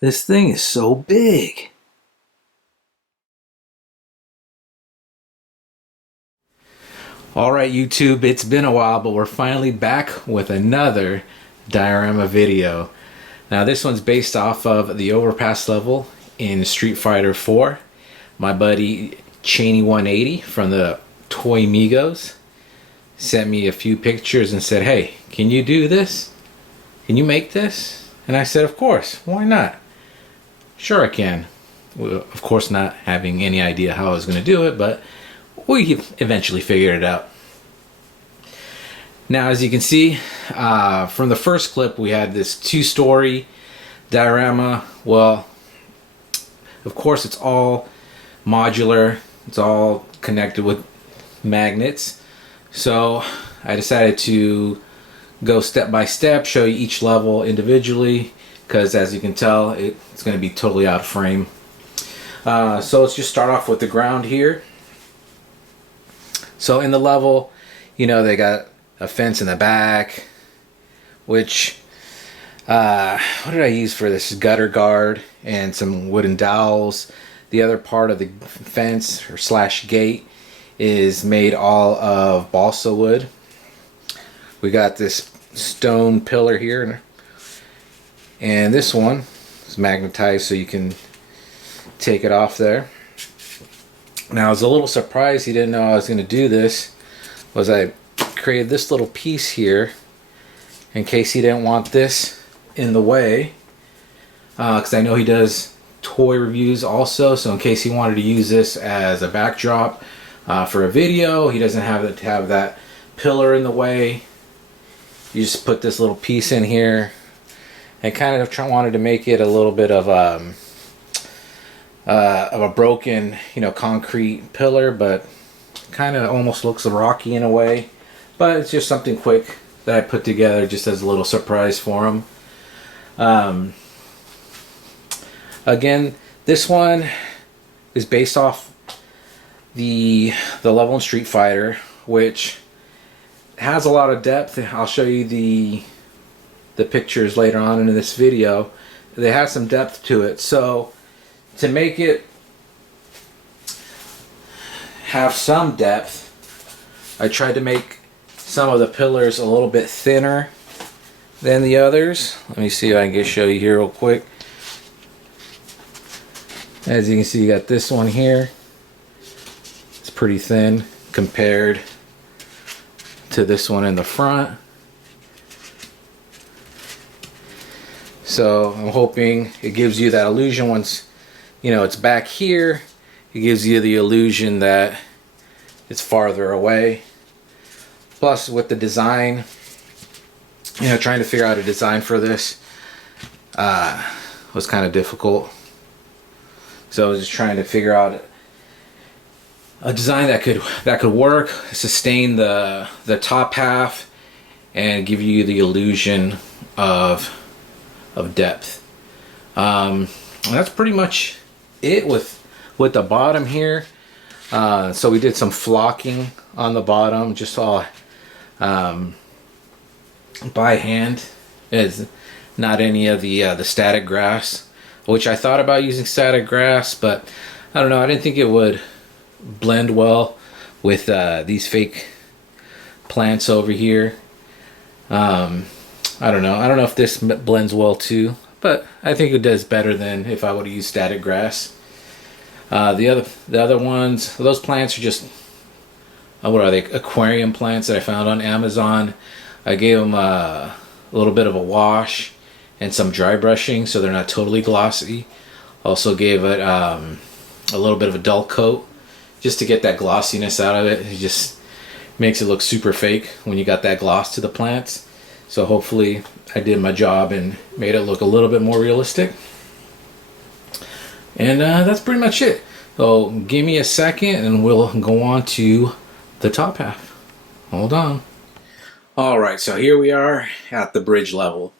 This thing is so big. Alright YouTube, it's been a while, but we're finally back with another diorama video. Now this one's based off of the overpass level in Street Fighter 4. My buddy Cheney 180 from the Toy Migos sent me a few pictures and said, hey, can you do this? Can you make this? And I said, of course, why not? Sure I can. Well, of course not having any idea how I was going to do it, but we eventually figured it out. Now as you can see from the first clip, we had this two-story diorama. Well, of course it's all modular, it's all connected with magnets, so I decided to go step by step, show you each level individually, because as you can tell it's going to be totally out of frame. So let's just start off with the ground here. So in the level, you know, they got a fence in the back, which what did I use for this? Gutter guard and some wooden dowels. The other part of the fence or slash gate is made all of balsa wood. We got this stone pillar here, and this one is magnetized so you can take it off there. Now I was a little surprised he didn't know I was going to do this. Was I created this little piece here in case he didn't want this in the way, because I know he does toy reviews also, so in case he wanted to use this as a backdrop for a video, he doesn't have to have that pillar in the way. You just put this little piece in here, and kind of wanted to make it a little bit of a broken, you know, concrete pillar, but kind of almost looks rocky in a way. But it's just something quick that I put together just as a little surprise for him. Again, this one is based off the level in Street Fighter, which has a lot of depth. I'll show you the pictures later on in this video. They have some depth to it. So to make it have some depth, I tried to make some of the pillars a little bit thinner than the others. Let me see if I can show you here real quick. As you can see, you got this one here. It's pretty thin compared to this one in the front. So I'm hoping it gives you that illusion once, you know, it's back here. It gives you the illusion that it's farther away. Plus with the design, you know, trying to figure out a design for this was kind of difficult. So I was just trying to figure out a design that could work, sustain the top half, and give you the illusion of depth. And that's pretty much it with the bottom here. So we did some flocking on the bottom, just all by hand. It's not any of the static grass, which I thought about using static grass, but I don't know, I didn't think it would blend well with these fake plants over here. I don't know if this blends well too, but I think it does better than if I would have used static grass. The other ones, those plants are just what are they, aquarium plants that I found on Amazon. I gave them a little bit of a wash and some dry brushing so they're not totally glossy. Also gave it a little bit of a dull coat just to get that glossiness out of it. It just makes it look super fake when you got that gloss to the plants. So hopefully I did my job and made it look a little bit more realistic. And that's pretty much it. So give me a second and we'll go on to the top half. Hold on. Alright, so here we are at the bridge level.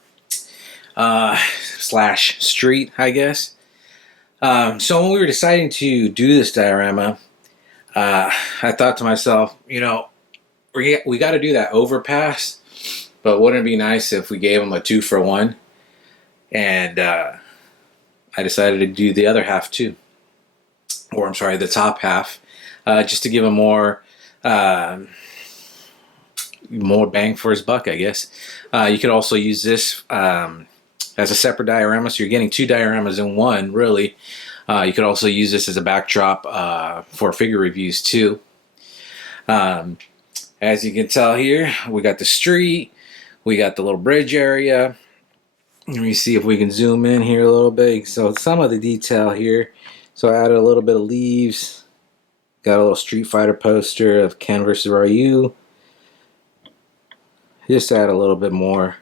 Slash street, I guess. So when we were deciding to do this diorama, I thought to myself, you know, we got to do that overpass, but wouldn't it be nice if we gave them a 2-for-1? And I decided to do the other half too, or I'm sorry, the top half, just to give him more bang for his buck, I guess. You could also use this as a separate diorama, so you're getting two dioramas in one, really. You could also use this as a backdrop for figure reviews too. As you can tell here, we got the street, we got the little bridge area. Let me see if we can zoom in here a little bit. So some of the detail here. So I added a little bit of leaves. Got a little Street Fighter poster of Ken versus Ryu. Just add a little bit more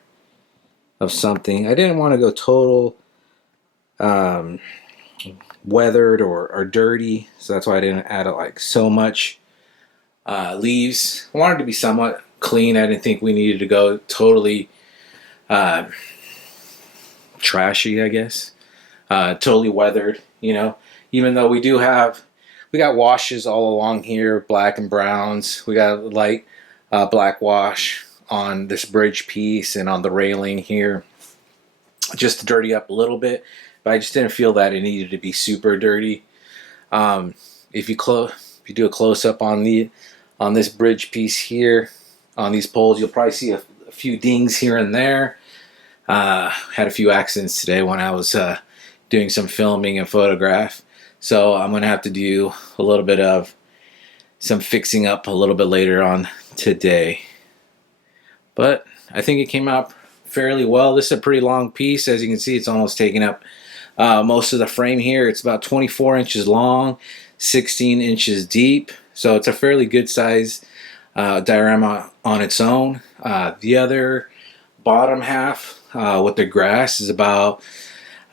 of something. I didn't want to go total weathered or dirty, so that's why I didn't add like so much leaves. I wanted to be somewhat clean. I didn't think we needed to go totally trashy, I guess. Totally weathered, you know. Even though we got washes all along here, black and browns. We got light black wash on this bridge piece and on the railing here, just to dirty up a little bit. But I just didn't feel that it needed to be super dirty. If you do a close up on this bridge piece here, on these poles, you'll probably see a few dings here and there. Had a few accidents today when I was doing some filming and photograph, so I'm gonna have to do a little bit of some fixing up a little bit later on today. But I think it came out fairly well. This is a pretty long piece. As you can see, it's almost taking up most of the frame here. It's about 24 inches long, 16 inches deep, so it's a fairly good size diorama on its own. The other bottom half with the grass is about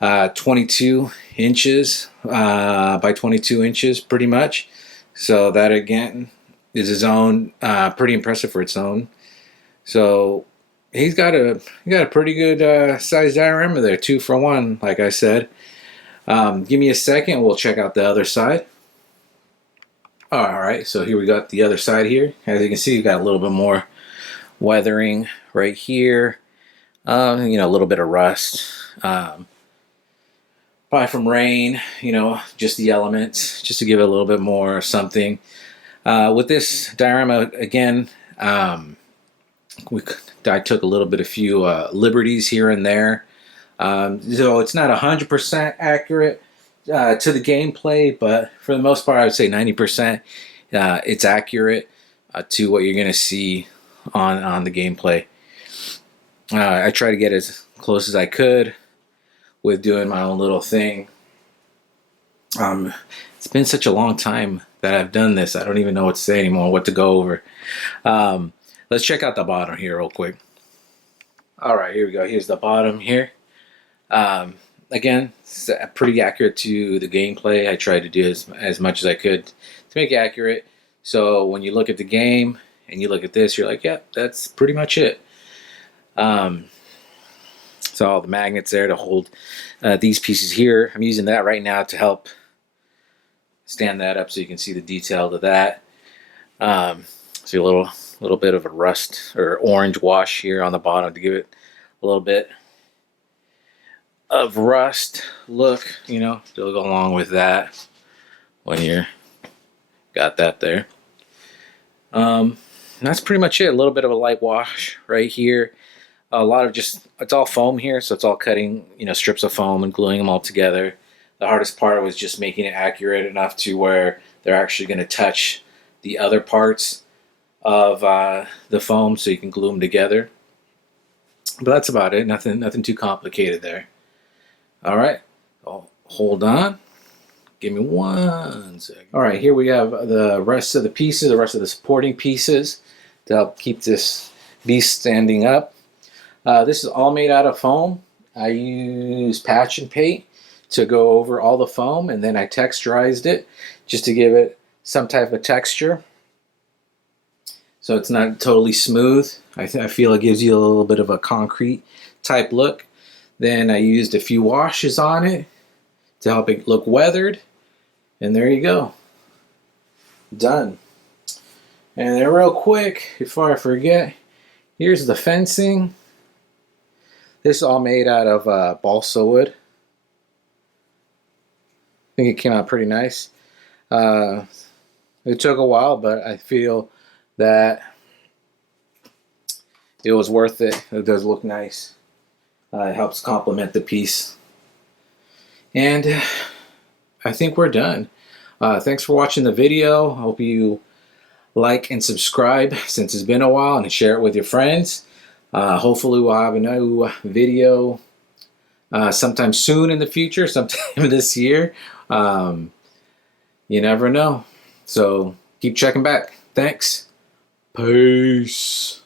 22 inches by 22 inches, pretty much. So that again is his own, pretty impressive for its own. So he's got a pretty good size diorama there, 2 for 1, like I said. Give me a second, we'll check out the other side. Alright, so here we got the other side here. As you can see, you got a little bit more weathering right here. You know, a little bit of rust. Probably from rain, you know, just the elements, just to give it a little bit more something. With this diorama, again, I took a little bit, a few liberties here and there. So it's not 100% accurate to the gameplay, but for the most part, I would say 90% it's accurate to what you're going to see on the gameplay. I try to get as close as I could with doing my own little thing. It's been such a long time that I've done this. I don't even know what to say anymore, what to go over. Let's check out the bottom here real quick. Alright, here we go. Here's the bottom here. Again, it's pretty accurate to the gameplay. I tried to do as much as I could to make it accurate. So when you look at the game and you look at this, you're like, yeah, that's pretty much it. So all the magnets there to hold these pieces here. I'm using that right now to help stand that up so you can see the detail to that. See a little bit of a rust or orange wash here on the bottom to give it a little bit of rust look, you know, to go along with that when you're got that there. That's pretty much it. A little bit of a light wash right here. A lot of it's all foam here, so it's all cutting, you know, strips of foam and gluing them all together. The hardest part was just making it accurate enough to where they're actually going to touch the other parts of the foam, so you can glue them together. But that's about it. Nothing too complicated there. All right, hold on. Give me 1 second. All right, here we have the rest of the pieces, the rest of the supporting pieces to help keep this beast standing up. This is all made out of foam. I used patch and paint to go over all the foam, and then I texturized it just to give it some type of texture. So it's not totally smooth. I feel it gives you a little bit of a concrete type look. Then I used a few washes on it to help it look weathered. And there you go. Done. And then real quick, before I forget, here's the fencing. This is all made out of balsa wood. think it came out pretty nice. It took a while, but I feel that it was worth it. It does look nice. It helps complement the piece. And I think we're done. Thanks for watching the video. I hope you like and subscribe since it's been a while, and share it with your friends. Hopefully we'll have a new video sometime soon in the future, sometime this year. You never know. So keep checking back. Thanks. Peace.